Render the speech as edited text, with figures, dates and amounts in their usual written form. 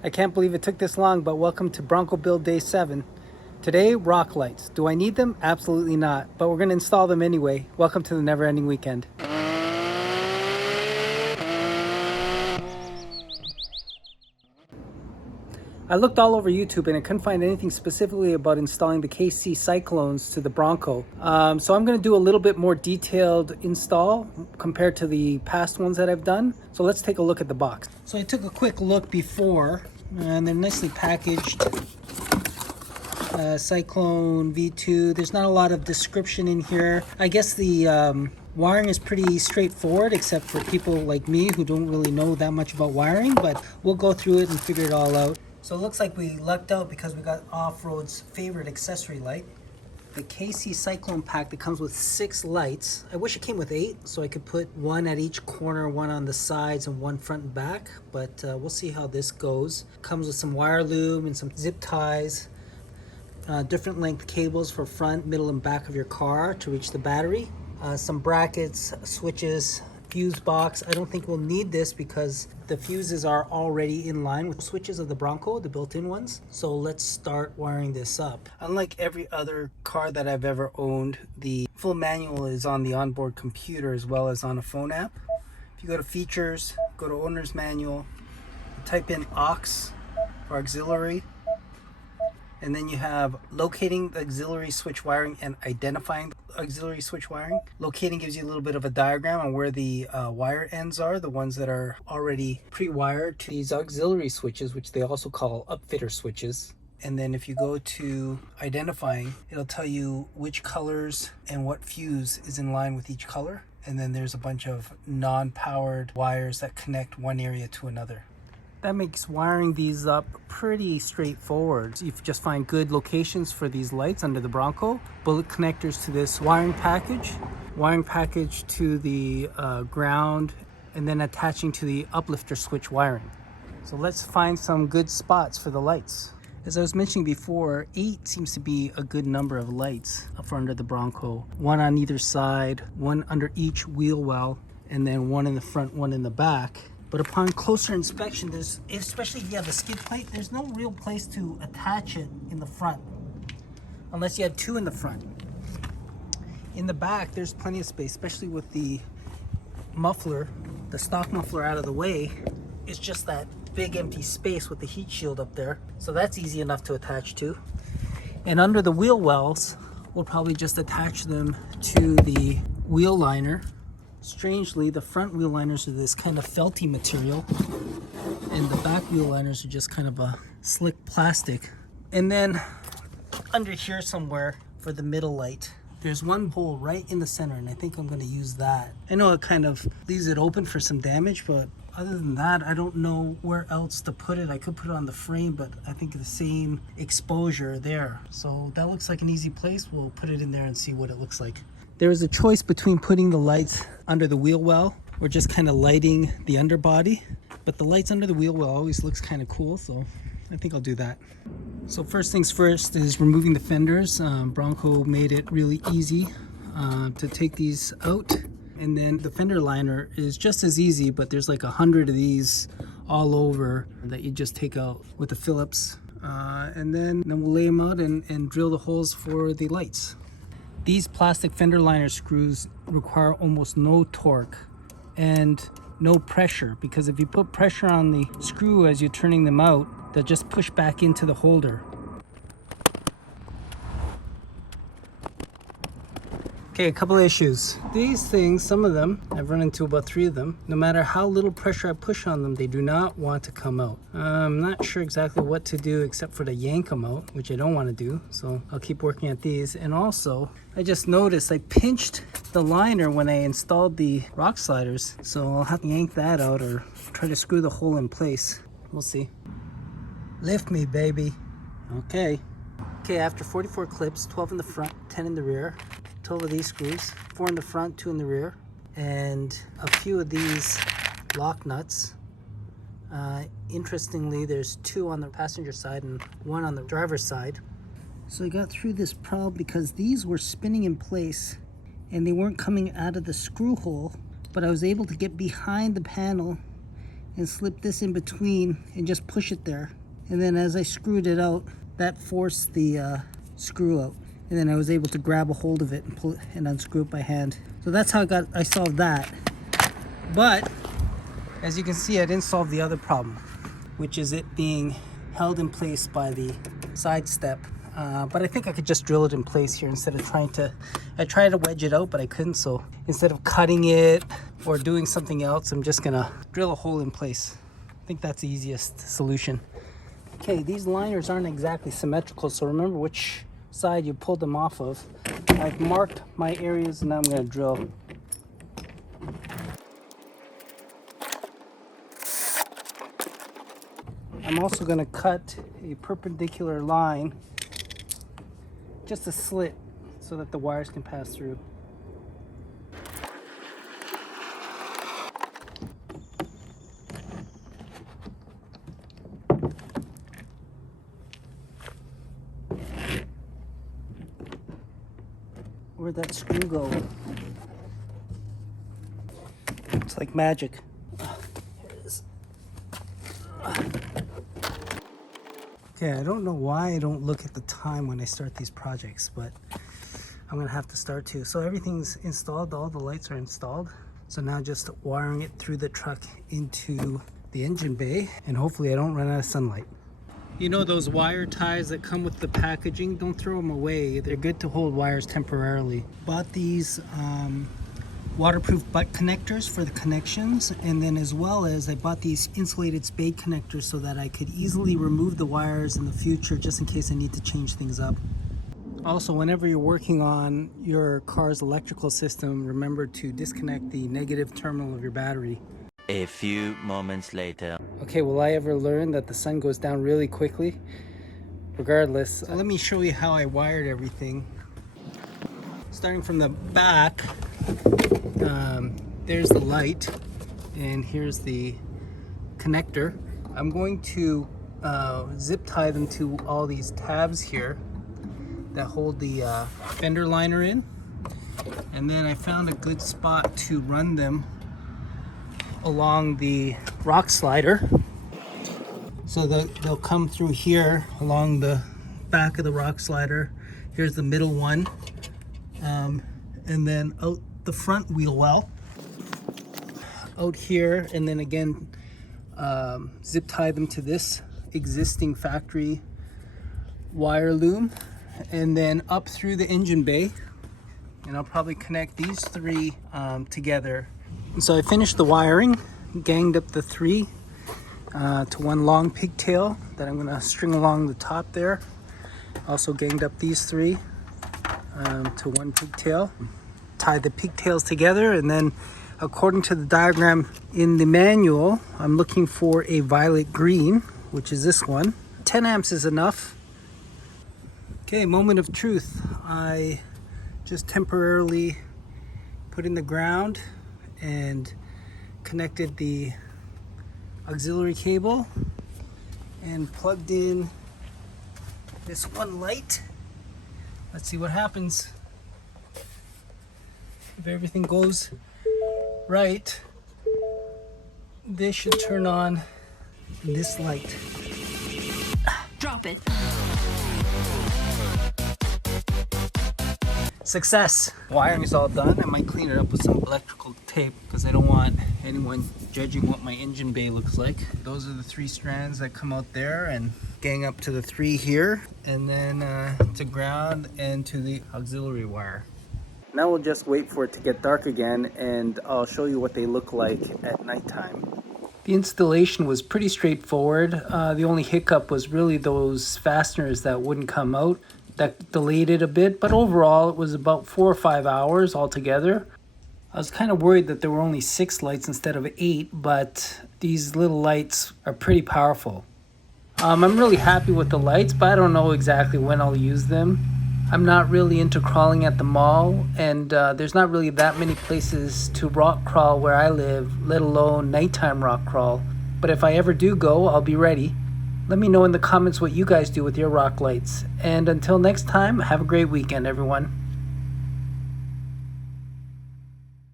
I can't believe it took this long, but welcome to Bronco Build Day 7. Today, rock lights. Do I need them? Absolutely not, but we're going to install them anyway. Welcome to the Never Ending Weekend. I looked all over YouTube and I couldn't find anything specifically about installing the KC Cyclones to the Bronco. So I'm going to do a little bit more detailed install compared to the past ones that I've done. So let's take a look at the box. So I took a quick look before, and they're nicely packaged. Cyclone V2. There's not a lot of description in here. I guess the wiring is pretty straightforward, except for people like me who don't really know that much about wiring, but we'll go through it and figure it all out. So it looks like we lucked out because we got Off-Road's favorite accessory light, the KC Cyclone pack that comes with 6 lights. I wish it came with 8 so I could put one at each corner, one on the sides and one front and back, but we'll see how this goes. Comes with some wire lube and some zip ties, different length cables for front, middle and back of your car to reach the battery, some brackets, switches, fuse box. I don't think we'll need this because the fuses are already in line with the switches of the Bronco, the built-in ones. So let's start wiring this up. Unlike every other car that I've ever owned, the full manual is on the onboard computer as well as on a phone app. If you go to features, go to owner's manual, type in aux or auxiliary, and then you have locating the auxiliary switch wiring and identifying the auxiliary switch wiring. Locating gives you a little bit of a diagram on where the wire ends are, the ones that are already pre-wired to these auxiliary switches, which they also call upfitter switches. And then if you go to identifying, it'll tell you which colors and what fuse is in line with each color. And then there's a bunch of non-powered wires that connect one area to another. That makes wiring these up pretty straightforward. You just find good locations for these lights under the Bronco. Bullet connectors to this wiring package to the ground, and then attaching to the uplifter switch wiring. So let's find some good spots for the lights. As I was mentioning before, 8 seems to be a good number of lights up for under the Bronco. One on either side, one under each wheel well, and then one in the front, one in the back. But upon closer inspection, especially if you have the skid plate, there's no real place to attach it in the front, unless you have 2 in the front. In the back, there's plenty of space, especially with the muffler, the stock muffler out of the way. It's just that big empty space with the heat shield up there. So that's easy enough to attach to. And under the wheel wells, we'll probably just attach them to the wheel liner. Strangely, the front wheel liners are this kind of felty material, and the back wheel liners are just kind of a slick plastic. And then under here somewhere for the middle light, there's one hole right in the center, and I think I'm going to use that. I know it kind of leaves it open for some damage, but other than that, I don't know where else to put it. I could put it on the frame, but I think the same exposure there. So that looks like an easy place. We'll put it in there and see what it looks like. There was a choice between putting the lights under the wheel well or just kind of lighting the underbody, but the lights under the wheel well always looks kind of cool, so I think I'll do that. So first things first is removing the fenders. Bronco made it really easy to take these out, and then the fender liner is just as easy, but there's like 100 of these all over that you just take out with the Phillips, and then we'll lay them out and drill the holes for the lights. These plastic fender liner screws require almost no torque and no pressure, because if you put pressure on the screw as you're turning them out, they'll just push back into the holder. Okay, a couple of issues. These things, some of them, I've run into about 3 of them. No matter how little pressure I push on them, they do not want to come out. I'm not sure exactly what to do except for to yank them out, which I don't want to do. So I'll keep working at these. And also, I just noticed I pinched the liner when I installed the rock sliders. So I'll have to yank that out or try to screw the hole in place. We'll see. Lift me, baby. Okay. Okay, after 44 clips, 12 in the front, 10 in the rear. 12 of these screws, 4 in the front, 2 in the rear, and a few of these lock nuts. Interestingly, there's 2 on the passenger side and 1 on the driver's side. So I got through this problem because these were spinning in place and they weren't coming out of the screw hole, but I was able to get behind the panel and slip this in between and just push it there. And then as I screwed it out, that forced the screw out. And then I was able to grab a hold of it and pull it and unscrew it by hand. So that's how I solved that. But as you can see, I didn't solve the other problem, which is it being held in place by the side step. But I think I could just drill it in place here instead of I tried to wedge it out, but I couldn't. So instead of cutting it or doing something else, I'm just gonna drill a hole in place. I think that's the easiest solution. Okay, these liners aren't exactly symmetrical, so remember which side you pulled them off of. I've marked my areas and now I'm gonna drill. I'm also gonna cut a perpendicular line, just a slit, so that the wires can pass through. Where'd that screw go? It's like magic. Here it is. Okay, I don't know why I don't look at the time when I start these projects, but I'm gonna have to start to. So everything's installed, all the lights are installed. So now just wiring it through the truck into the engine bay, and hopefully I don't run out of sunlight. You know those wire ties that come with the packaging? Don't throw them away. They're good to hold wires temporarily. Bought these waterproof butt connectors for the connections, and then as well as I bought these insulated spade connectors so that I could easily remove the wires in the future just in case I need to change things up. Also, whenever you're working on your car's electrical system, remember to disconnect the negative terminal of your battery. A few moments later. Okay, will I ever learn that the sun goes down really quickly? Regardless, so let me show you how I wired everything. Starting from the back, there's the light, and here's the connector. I'm going to zip tie them to all these tabs here that hold the fender liner in. And then I found a good spot to run them along the rock slider. So they'll come through here along the back of the rock slider. Here's the middle one. And then out the front wheel well. Out here, and then again, zip tie them to this existing factory wire loom. And then up through the engine bay. And I'll probably connect these three together. And so I finished the wiring, ganged up the three to one long pigtail that I'm gonna string along the top there. Also ganged up these three to one pigtail. Tied the pigtails together, and then according to the diagram in the manual, I'm looking for a violet green, which is this one. 10 amps is enough. Okay, moment of truth. I just temporarily put in the ground and connected the auxiliary cable and plugged in this one light. Let's see what happens. If everything goes right, this should turn on this light. Drop it. Success! Wiring is all done. I might clean it up with some electrical tape because I don't want anyone judging what my engine bay looks like. Those are the three strands that come out there and gang up to the three here, and then to ground and to the auxiliary wire. Now we'll just wait for it to get dark again, and I'll show you what they look like at nighttime. The installation was pretty straightforward. The only hiccup was really those fasteners that wouldn't come out. That delayed it a bit, but overall it was about 4 or 5 hours altogether. I was kind of worried that there were only 6 lights instead of 8, but these little lights are pretty powerful. I'm really happy with the lights, but I don't know exactly when I'll use them. I'm not really into crawling at the mall, and there's not really that many places to rock crawl where I live, let alone nighttime rock crawl. But if I ever do go, I'll be ready. Let me know in the comments what you guys do with your rock lights. And until next time, have a great weekend, everyone.